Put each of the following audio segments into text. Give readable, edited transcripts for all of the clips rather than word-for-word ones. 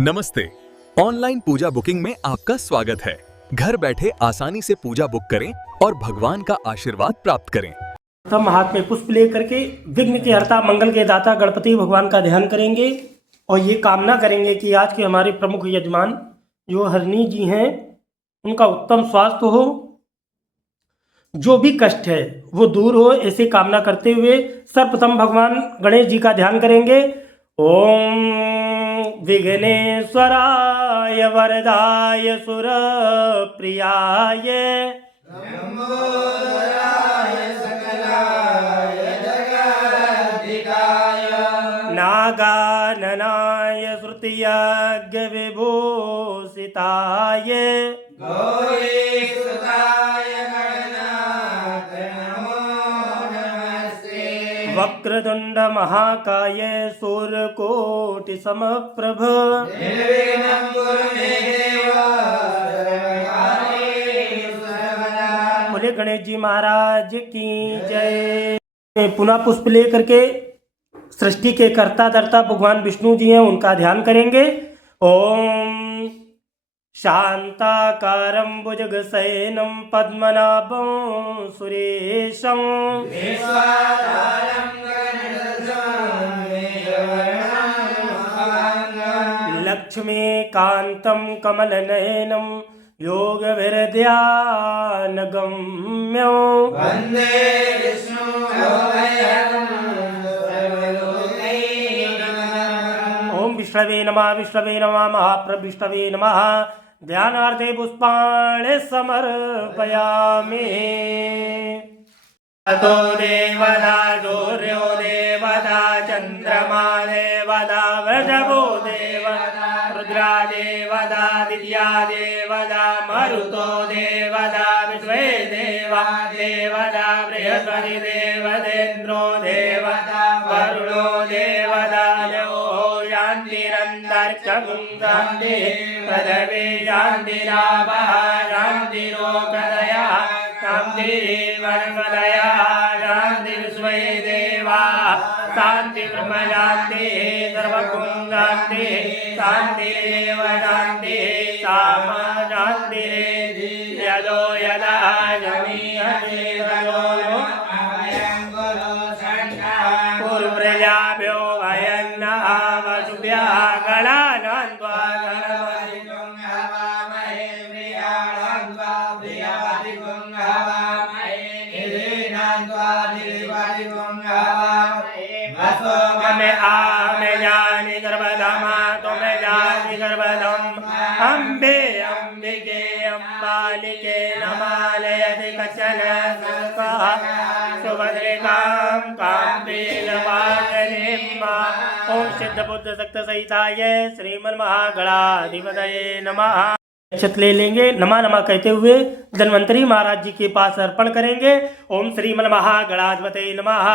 नमस्ते। ऑनलाइन पूजा बुकिंग में आपका स्वागत है। घर बैठे आसानी से पूजा बुक करें और भगवान का आशीर्वाद प्राप्त करें। हम हाथ में पुष्प लेकर के विघ्न के हर्ता मंगल के दाता गणपति भगवान का ध्यान करेंगे और ये कामना करेंगे कि आज के हमारे प्रमुख यजमान जो हरणी जी हैं उनका उत्तम स्वास्थ्य हो, जो भी कष्ट है वो दूर हो, ऐसे कामना करते हुए सर्वप्रथम भगवान गणेश जी का ध्यान करेंगे। ओम विघ्नेश्वराय वरदाय सुरप्रियाय नागाननाय श्रुतियज्ञ विभूषिताय वक्रतुंड महाकाय सूर्यकोटि समप्रभ बोले गणेश जी महाराज की जय। पुनः पुष्प लेकर के सृष्टि के कर्ता धर्ता भगवान विष्णु जी हैं उनका ध्यान करेंगे। ओम शांताकारं भुजगशयनं पद्मनाभं सुरेशं लक्ष्मीकान्तं कमलनयनं योगविरध्यानगम्यं वन्दे विष्णवे नमः महाप्रविष्णवे नमः। ध्यानार्थे पुष्पाणि समर्पयामि। तो देवता सूर्यो देवता चंद्रमा देवता वृषभो देवता रुद्रा देवता दिव्या देवता मरुतो देवता विश्वे देवा देवता बृहस्पति देवतेन्द्रो देवता वरुणो देवता शांति पदवी शांतिरावः शांतिरोगदया शांतिर्वनमदया शांति विश्वे देवा शांति ब्रह्म शांति सर्वगुण शांति शांतिरेव शांति सामा शांति यदो यदा जमीयते तदो पूर्वप्रजाभ्यो वयन्नः वसुभ्यः गणानान्त्वा मैं आमे जानी गर्भधामा तुम्हें जानी गर्भधम अम्बे अम्बिके अम्बालिके नमालयति कचन सुभद्रिकां काम्बीलवासनिम्मा। ओम सिद्ध बुद्ध सक्त सहिताय श्रीमन्महागणाधिपतये नमः। अक्षत ले लेंगे, नमा नमा कहते हुए धन्वंतरी महाराज जी के पास अर्पण करेंगे। ओम श्रीमन्महागणाधिपतये नमः।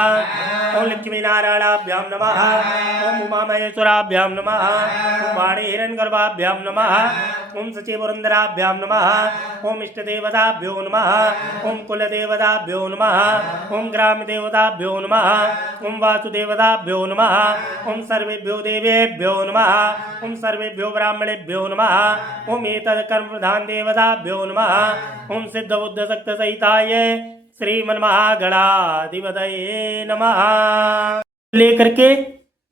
ओम लक्ष्मी नारायणाभ्यां नमः। ओम उमा महेश्वराभ्यां नमः। ओम वाणी हिरण्यगर्भाभ्यां नमः। ओम सचिवरुंदराभ्यां नमः। ओम इष्ट देवताभ्यो नमः। ओम कुल देवताभ्यो नमः। ओम ग्राम देवताभ्यो नमः। ओम वासुदेवताभ्यो नमः। ओम सर्वेभ्यो देवेभ्यो नमः। ओम सर्वेभ्यो ब्राह्मणेभ्यो नमः। ओम एतत् कर्म प्रधान देवताभ्यो नमः। ओम सिद्ध बुद्ध सक्त सहिताय श्रीमन्महागणाधिपतये नमः। लेकर के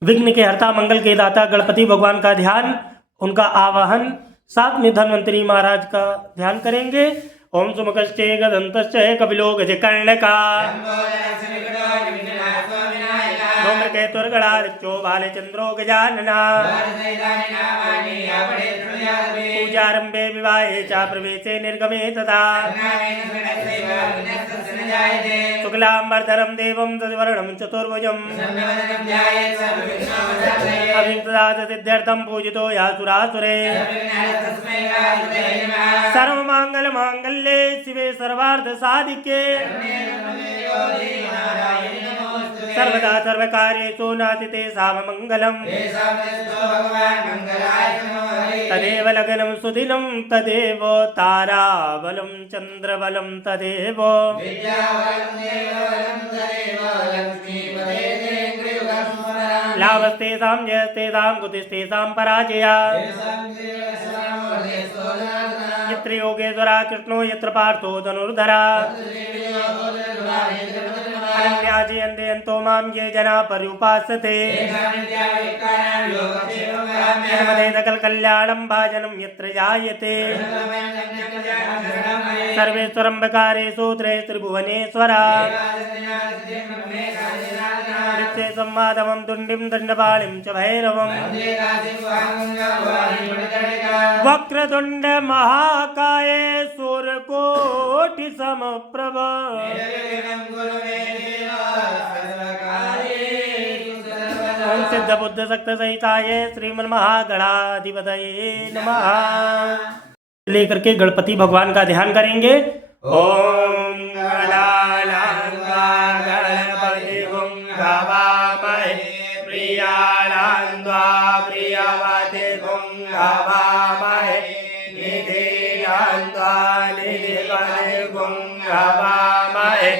विघ्न के हर्ता मंगल के दाता गणपति भगवान का ध्यान, उनका आवाहन, साथ में धन्वंतरी महाराज का ध्यान करेंगे। ओम सुमुखश्चे गदन्तश्चे कपिलो गजकर्णका धूम्रकेतुर्गणादित्यो भालचन्द्रो गजानना पूजारंभे विवाहे च प्रवेशे निर्गमे तथा शुक्लांबरधरं देवं तद्वर्णं चतुर्भुजम् अभिमुक्तदास सिद्ध्यर्थं पूजितो यासुरासुरे सर्वमंगल मांगल्ये शिवे सर्वार्थ साधिके सर्वदा सर्वकार्येषु नास्ति साममंगलम् तदेव लग्नं सुदिनं तदेव ताराबलं चन्द्रबलं तदेव लाभस्तेषां जयस्तेषां कुतिस्तेषां पराजया यत्र योगेश्वरा कृष्णो यत्र पार्थो धनुर्धरा अनन्या जयन्ते यन्तो मां ये जना पर्युपासते यन्मदे सकल कल्याणं भाजनं यत्र जायते सर्वेश्वरं बकारेषु त्रिभुवनेश्वरा नित्ये संवादमं तुण्डिं दण्डपाणिं च भैरवम् वक्रतुण्ड महाकाये सूर्यकोटि समप्रभ ओम सिद्ध बुद्ध शक्त सहिताय श्रीमन्महागणाधिपतये नमः। लेकर के गणपति भगवान का ध्यान करेंगे। ओम गणपति भवामहे प्रियाणान्वा प्रियवते भवामहे निधिनान्वा निधिपते भवामहे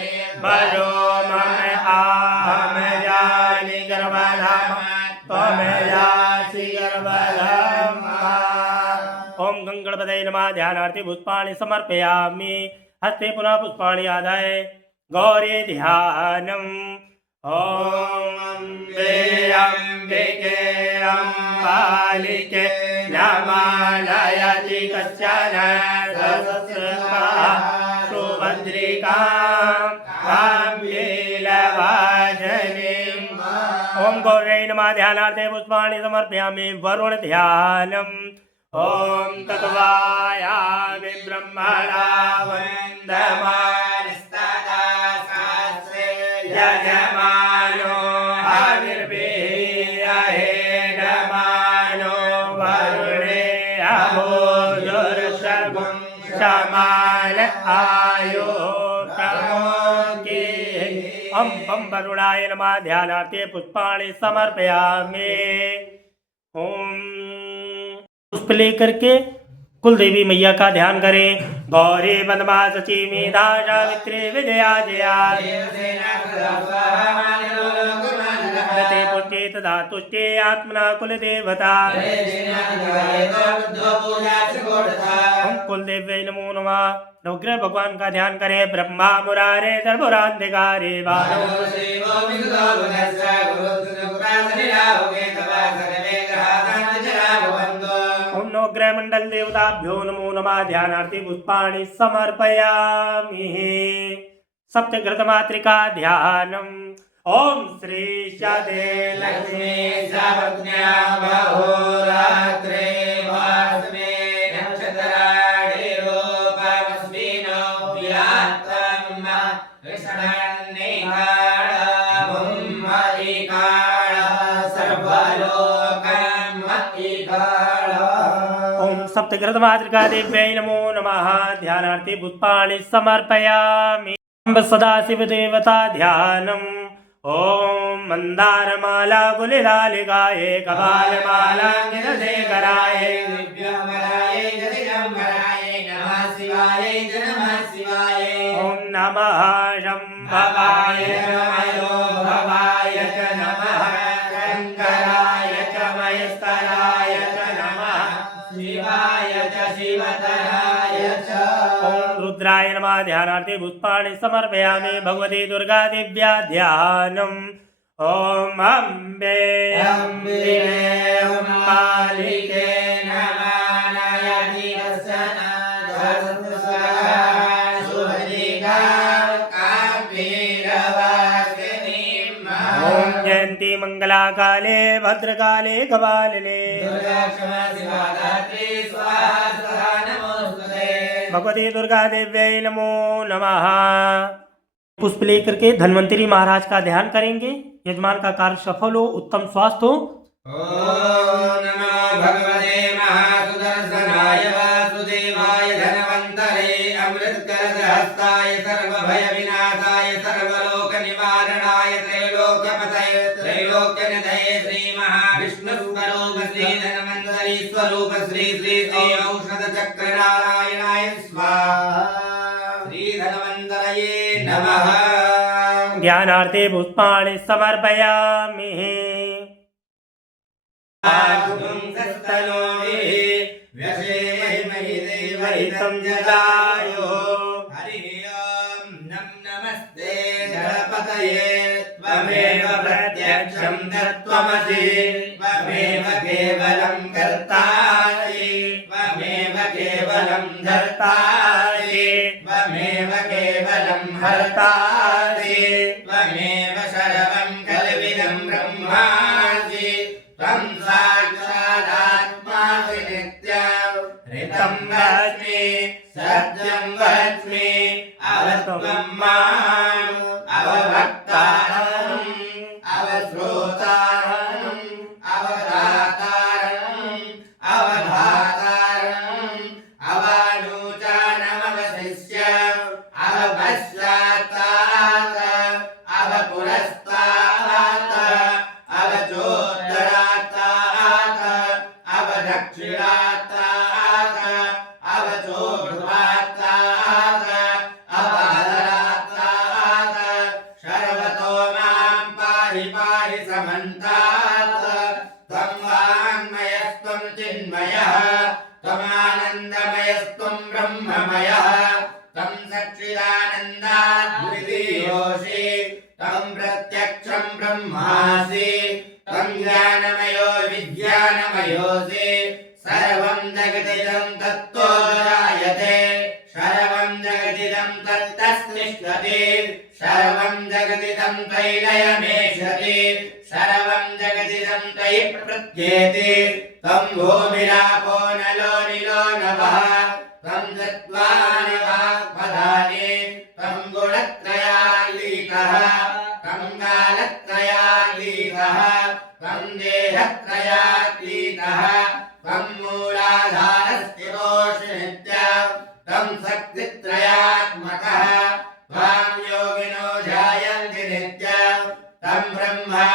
भजो मम आहम जानि गर्भधाम त्वं यासि गर्भधाम। ओम गणपतये नमः। ध्यानार्थी पुष्पाणि समर्पयामि। हस्ते पुनः पुष्पाणि आदाय गौरी ध्यानम्। ओम अम्बे अम्बिके अम्बालिके नमालयति कश्चन सहस्रपाः सुभद्रिकां काम्येलवाजनीम्। ओम गौरै नमः। ध्यानार्थे पुष्पाणि समर्पयामि। वरुण ध्यानम्। ओम तत्वायामि ब्रह्मणा वन्दमानस्तदा शास्त्रे यजमानो हविर्भिर्यहेडमानो वरुणे अभोर्दुर्शगुं समाल आयो प्रमोदे। ओम बम वरुणाय नमः। ध्यानार्थे पुष्पाणि समर्पयामि। ओम पुष्प लेकर के कुल देवी मैया का ध्यान करें। गौरी पद्मा सची मेधा सावित्री विजया जया पुष्टे तथा तुष्टे आत्मना कुल देवता। ओम कुल देव्यै नमो नमः। नवग्रह भगवान का ध्यान करें। ब्रह्मा मुरारे सर्वराधिकारे बालो ओम नवग्रह मंडल देवताभ्यो नमो नमः। ध्यानार्थी पुष्पाणि समर्पयामि। सप्तघृत मातृका ध्यानम्। ओम श्री शादे लक्ष्मी सर्वज्ञा बहुरात्रे वासमे नक्षत्राणि रूपमस्मिनो व्यात्तम् ऋषणन्निकाणम् इकाण सर्वलोकम् इकाण। ओम सप्तघृत मातृका देव्यै नमो नमः। ध्यानार्थी पुष्पाणि समर्पयामि। सदाशिव देवता ध्यानम्। ओम मंदारमाला गुलिलालिकाये कपालमाला गिरशेखराये दिव्यंबराये जगदंबराये नमः शिवाय नमः शिवाय। ओम नमः शंभवाय नमो भवाय च नमः शंकराय च महेश्वराय च नमः शिवाय च शिवतराय च। ओम रुद्राय नमः। ध्यानार्थी पुष्पाणि समर्पयामि। भगवती दुर्गा दिव्या ध्यानम्। ओम अम्बे अम्बिके अम्बालिके नमालयति कश्चन सुभद्रिकां काम्येलवासिनीम्। ओम जयन्ती मंगला काले भद्रकाले कपालिने दुर्गा क्षमा शिवा धात्री स्वाहा स्वधा नमोस्तुते। भगवती दुर्गा देव्यै नमो नमः। पुष्प लेकर के धन्वंतरी महाराज का ध्यान करेंगे। यजमान का कार्य सफल हो, उत्तम स्वास्थ्य हो। ओम नमो भगवते महासुदर्शनाय वासुदेवाय धनवंतरे अमृतकरहस्ताय सर्वभय विनाशाय सर्वलोक निवारणाय त्रैलोक्यपतये त्रैलोक्यनिधये श्री महाविष्णु स्वरूप श्री धनवंतरी स्वरूप श्री श्री श्री औषध चक्र नारायणाय स्वाहा। श्री धनवंतरये नमः। ज्ञानार्थे पुष्पाणि समर्पयामि। आगुं सस्तनोभिः व्यसेमहि देवहितं जलायो हरिः ॐ नमस्ते गणपतये त्वमेव प्रत्यक्षं तत्त्वमसि त्वमेव केवलं कर्तासि त्वमेव केवलं धर्तासि त्वमेव केवलं हर्तासि त्वमेव सर्वं कल्विदं ब्रह्मासि त्वं साक्षादात्मासि नित्यं ऋतं वच्मि सत्यं वच्मि अवत्वं माम् अवभक्तारम् अवश्रोतारम् अवदातारम् अवधातारम् अवानूचानमवशिष्यम् अवपश्चात्तात् अवपुरस्तात् अवचोत्तरात्तात् अवदक्षिणात्तात् अवचोर्ध्वात्तात् अवादरात्तात् सर्वतो मां पाहि पाहि समन्तात् त्वं वाङ्मयस्त्वं चिन्मयः त्वमानन्दमयस्त्वं ब्रह्ममयः त्वं सच्चिदानन्दाद्वितीयोऽसि त्वं प्रत्यक्षं ब्रह्मासि त्वं ज्ञानमयो विज्ञानमयोऽसि सर्वं जगदिदं तत्तो जायते सर्वं जगदिदं तत्तस्तिष्ठति सर्वं जगदिदं तैलयमेष्यति सर्वं जगदिदं तयि प्रत्येति त्वं भूमिरापो नलो निलो नभः त्वं चत्वारि वाक्पदानि त्वं गुणत्रयालीकः त्वं कालत्रयालीकः त्वं देहत्रयातीतः त्वं मूलाधारस्थितोऽसि नित्यं त्वं शक्तित्रयात्मकः त्वां योगिनो ध्यायन्ति नित्यं तं ब्रह्मा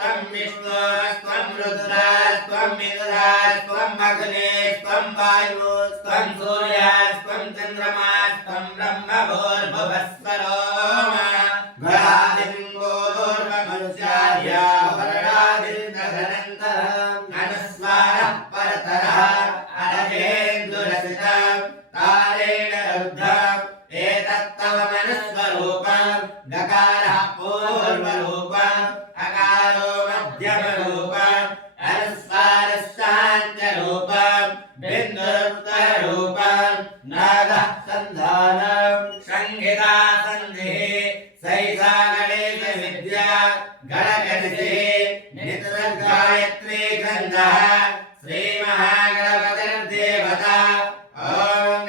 त्वं विष्णु त्वं रुद्रा त्वं मित्रा त्वं अग्ने त्वं वायु त्वं सूर्य त्वं चन्द्रमा त्वं ब्रह्म भूर्भुवस्वरो गणादिर्मनुष्यार्या वर्णादिर्दधनन्तरम् अनुस्वारः परतरः अरजेन्दुरसितं तारेण रुद्धम् एतत्तव मनुस्वरूपम् गकारः पूर्वरूपम् अकारो मध्यमरूपम् अनुस्वारश्चान्त्यरूपम् बिन्दुरुत्तररूपम् नादः सन्धानम् संहिता सन्धिः सैषा गणेशविद्या गणगणितिः नित्यगायत्री छन्दः श्रीमहागणपतिर्देवता ॐ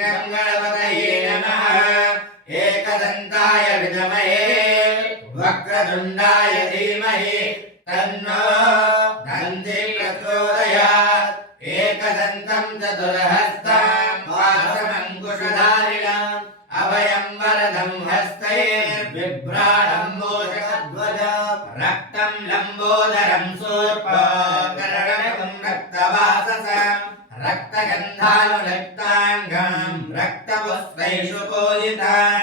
गणपतये नमः एकदन्ताय विद्महे वक्रतुण्डाय धीमहि तन्नो दन्ति प्रचोदयात् एकदन्तं चतुर्हस्तं वासमङ्कुशधारिणम् अभयं वरदं हस्तैर्बिभ्राणं मूषकध्वजं रक्तं लम्बोदरं शूर्पकर्णकं रक्तवाससं रक्तगन्धानुरक्ताङ्गं रक्तपुष्पैषु पूजितं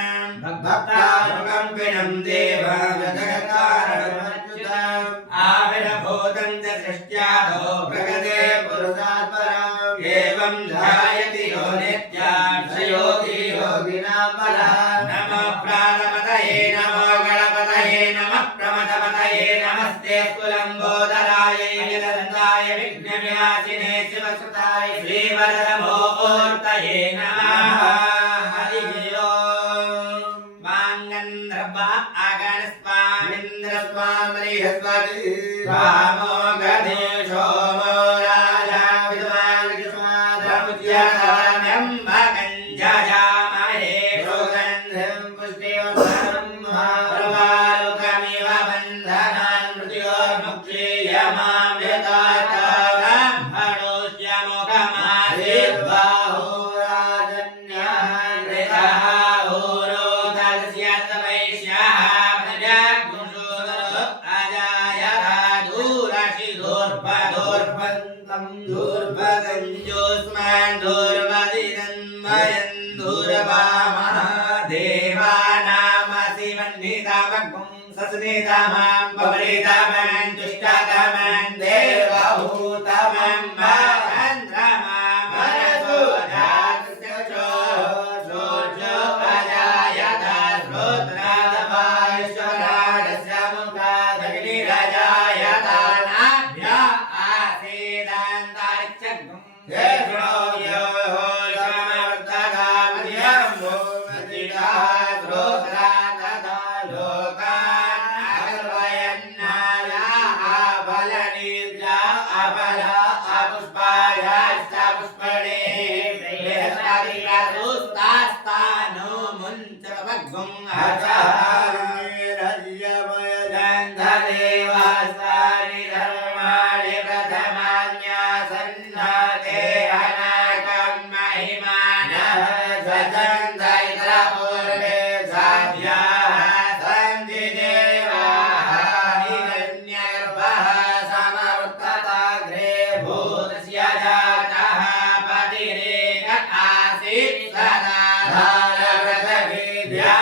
भक्तानुकम्पिनं देवं जगत्कारणमच्युतम् आविर्भूतं च सृष्ट्यादो प्रगते पुरुषात्परम् एवं ध्यायति यो नित्यान् स योगी योगिनां बलः नमो प्राणपतये नमो गणपतये नमः प्रमथपतये नमस्ते कुलम्बोदराय एकदन्ताय विघ्नविनाशिने शिवसुताय श्रीवरदमूर्तये नमः हरिः ओम् माङ्गन्धर्वा आगणस्वामिन्द्रस्वामी बृहस्पति स्वामो गणेशो मो राजा विद्वान् विष्माद्रमुच्यताम्यं भगञ्जयामहे सुगन्धिं पुष्टिवर्धनं महाप्रवालुकमिव बन्धनान् मृत्योर्मुक्षीयमामृतात् ब्रह्मणोऽस्यमुखमासीद्बाहो राजन्यान् ऋतः ऊरोदस्य वैश्यः प्रजागुंसोदरो अजायः दूरशिदोर्पदोर्पन्तं दूर्पदं जोस्मान् दूर्वदिनं वयं दूर्वामः देवानामसिवन्नितामग्ं सस्नितामां पवरितामां दुष्टातामां देवभूतम् देशो यो हो समर्तदाभ्यं भूमतिदा श्रोत्रा तथा लोकान् अग्रवयन्नायाः फलनिर्जा अफला अपुष्पायाश्च पुष्पणे बृहस्पतिकरुस्तास्तानो मुञ्चवग्गुं हचहारञ्जयमयजन्धदेवास्तानि धर्माणि प्रथमान्यासन्नाते अनाकं महिमानः स्वजन्धैत्रपूर्वे साध्याः सन्ति देवाः हिरण्यगर्भः समवर्तताग्रे भूतस्य जातः पतिरेक आसीत् सदा धारपृथिव्या